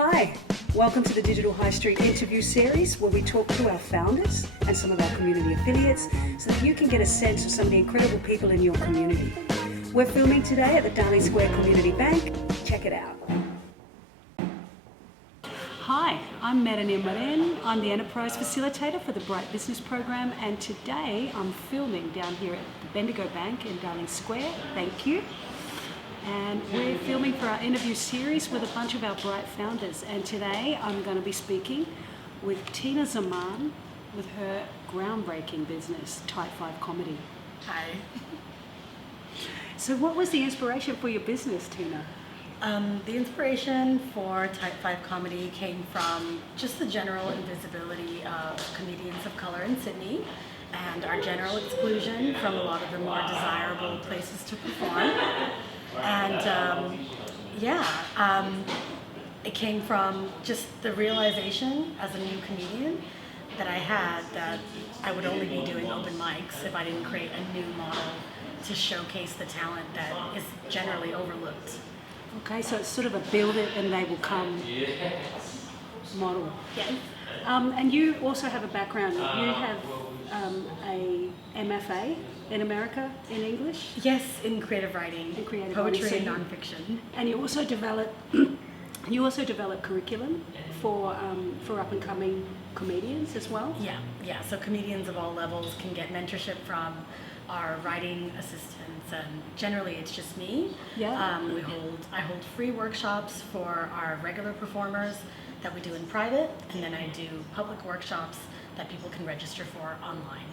Hi, welcome to the Digital High Street interview series where we talk to our founders and some of our community affiliates so that you can get a sense of some of the incredible people in your community. We're filming today at the Darling Square Community Bank. Check it out. Hi, I'm Merenia Marin. I'm the Enterprise Facilitator for the Bright Business Program, and today I'm filming down here at the Bendigo Bank in Darling Square. Thank you. And we're filming for our interview series with a bunch of our Bright founders. And today I'm going to be speaking with Tina Zaman with her groundbreaking business, Type 5 Comedy. Hi. So what was the inspiration for your business, Tina? The inspiration for Type 5 Comedy came from just the general invisibility of comedians of color in Sydney and our general exclusion from a lot of the more desirable places to perform. And it came from just the realization as a new comedian that I had that I would only be doing open mics if I didn't create a new model to showcase the talent that is generally overlooked. Okay, so it's sort of a build it and they will come model. Yes. And you also have a background. You have a MFA in America in English? Yes, in creative writing, poetry and nonfiction. And you also develop curriculum for up and coming comedians as well. Yeah. So comedians of all levels can get mentorship from our writing assistants, and generally it's just me. Yeah. I hold free workshops for our regular performers that we do in private, and then I do public workshops that people can register for online.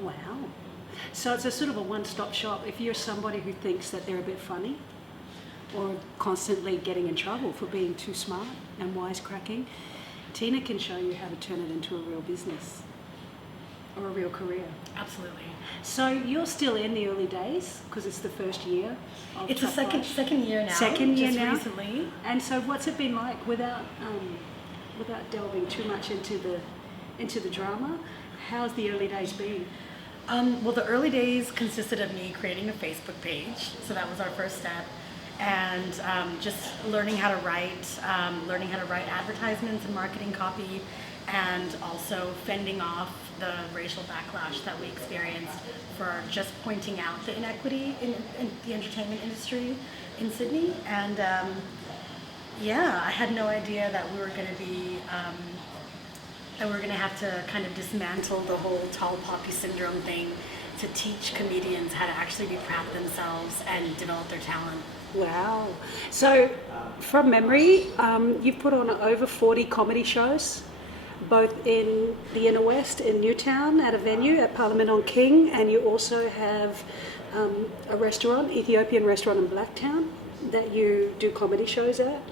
Wow. So it's a sort of a one-stop shop. If you're somebody who thinks that they're a bit funny or constantly getting in trouble for being too smart and wisecracking, Tina can show you how to turn it into a real business or a real career. Absolutely. So you're still in the early days because it's the first year. It's the second year now. Second year just now. Recently. And so, what's it been like without delving too much into the drama? How's the early days been? Well, the early days consisted of me creating a Facebook page, so that was our first step, and just learning how to write advertisements and marketing copy, and also fending off the racial backlash that we experienced for just pointing out the inequity in the entertainment industry in Sydney. And I had no idea that we were going to be that we're going to have to kind of dismantle the whole tall poppy syndrome thing to teach comedians how to actually be proud of themselves and develop their talent. Wow. So, from memory, you've put on over 40 comedy shows, both in the Inner West, in Newtown, at a venue at Parliament on King, and you also have a restaurant, Ethiopian restaurant in Blacktown, that you do comedy shows at.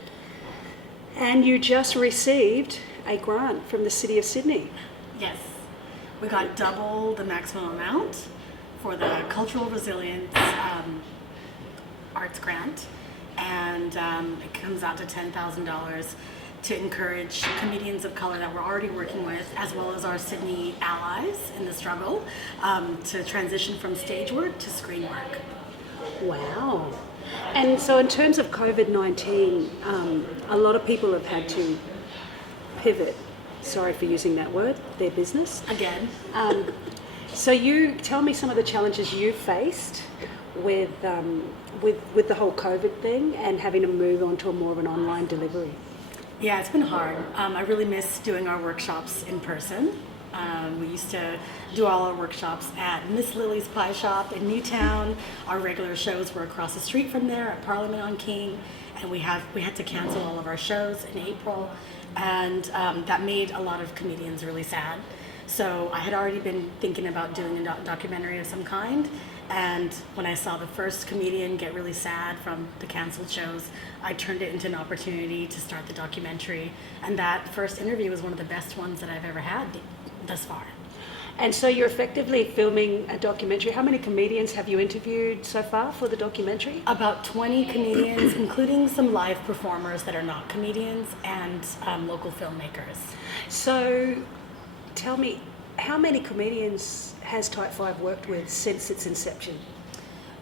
And you just received a grant from the City of Sydney. Yes. We got double the maximum amount for the Cultural Resilience Arts Grant, and it comes out to $10,000 to encourage comedians of color that we're already working with, as well as our Sydney allies in the struggle, to transition from stage work to screen work. Wow. And so in terms of COVID-19, a lot of people have had to pivot, sorry for using that word, their business. Again. So you tell me some of the challenges you faced with the whole COVID thing and having to move on to a more of an online delivery. Yeah, it's been hard. I really miss doing our workshops in person. We used to do all our workshops at Miss Lily's Pie Shop in Newtown. Our regular shows were across the street from there at Parliament on King, and we had to cancel all of our shows in April, and that made a lot of comedians really sad. So I had already been thinking about doing a documentary of some kind, and when I saw the first comedian get really sad from the canceled shows, I turned it into an opportunity to start the documentary, and that first interview was one of the best ones that I've ever had thus far. And so you're effectively filming a documentary. How many comedians have you interviewed so far for the documentary? About 20 comedians, including some live performers that are not comedians, and local filmmakers. So tell me, how many comedians has Type 5 worked with since its inception?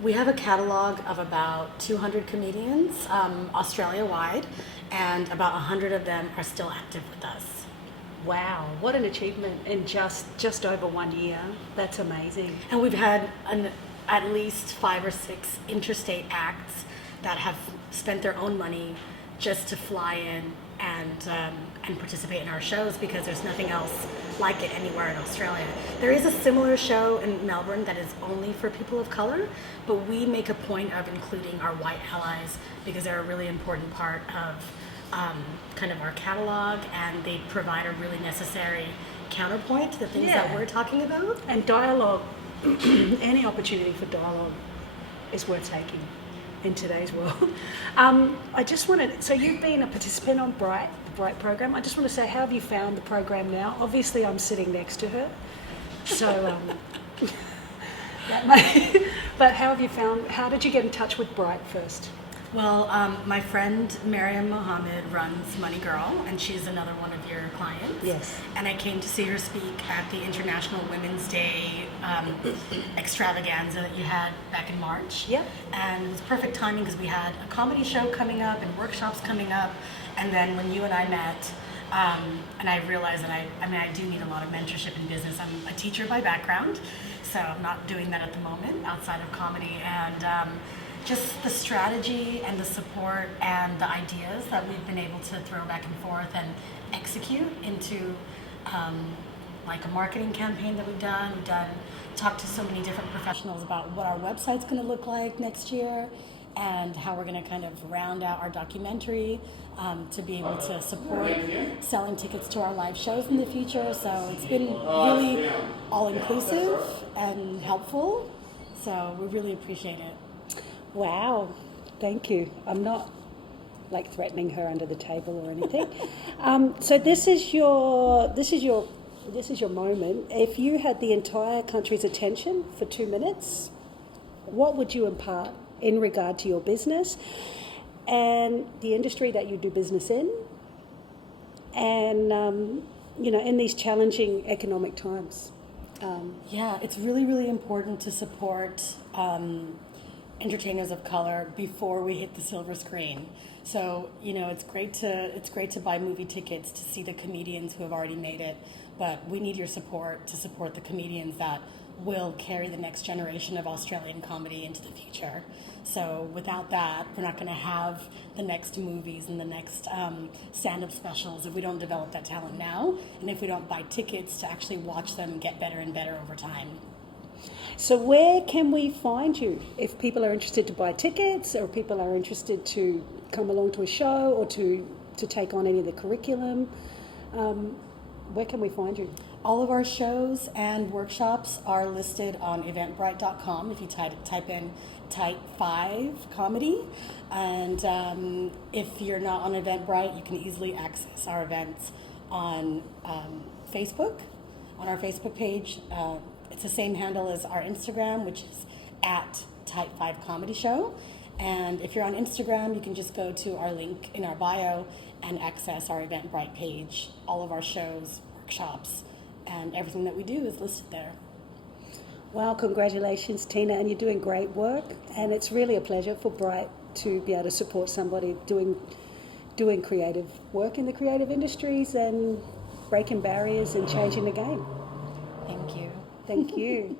We have a catalog of about 200 comedians, Australia-wide, and about 100 of them are still active with us. Wow, what an achievement in just over 1 year. That's amazing. And we've had at least 5 or 6 interstate acts that have spent their own money just to fly in and participate in our shows, because there's nothing else like it anywhere in Australia. There is a similar show in Melbourne that is only for people of color, but we make a point of including our white allies because they're a really important part of kind of our catalog, and they provide a really necessary counterpoint to the things that we're talking about. And dialogue, any opportunity for dialogue is worth taking in today's world. I just wanted, so you've been a participant on the Bright program. I just want to say, how have you found the program now? Obviously, I'm sitting next to her, so but how have you found? How did you get in touch with Bright first? Well, my friend Merenia Marin runs Money Girl, and she's another one of your clients. Yes. And I came to see her speak at the International Women's Day extravaganza that you had back in March. Yeah. And it was perfect timing because we had a comedy show coming up and workshops coming up. And then when you and I met, and I realized that I do need a lot of mentorship in business. I'm a teacher by background, so I'm not doing that at the moment outside of comedy. And just the strategy and the support and the ideas that we've been able to throw back and forth and execute into like a marketing campaign that we've done. Talked to so many different professionals about what our website's going to look like next year and how we're going to kind of round out our documentary to be able to support selling tickets to our live shows in the future. So it's been really all-inclusive and helpful. So we really appreciate it. Wow, thank you. I'm not like threatening her under the table or anything. So this is your moment. If you had the entire country's attention for 2 minutes, what would you impart in regard to your business and the industry that you do business in, and in these challenging economic times? It's really, really important to support entertainers of color before we hit the silver screen. So it's great to buy movie tickets to see the comedians who have already made it, but we need your support to support the comedians that will carry the next generation of Australian comedy into the future. So without that, we're not going to have the next movies and the next stand-up specials if we don't develop that talent now, and if we don't buy tickets to actually watch them get better and better over time. So where can we find you if people are interested to buy tickets, or people are interested to come along to a show, or to take on any of the curriculum? Where can we find you? All of our shows and workshops are listed on Eventbrite.com if you type in Type 5 Comedy. And if you're not on Eventbrite, you can easily access our events on Facebook, on our Facebook page. It's the same handle as our Instagram, which is at Type 5 Comedy Show. And if you're on Instagram, you can just go to our link in our bio and access our Eventbrite page. All of our shows, workshops, and everything that we do is listed there. Well, congratulations, Tina, and you're doing great work. And it's really a pleasure for Bright to be able to support somebody doing creative work in the creative industries and breaking barriers and changing the game. Thank you. Thank you.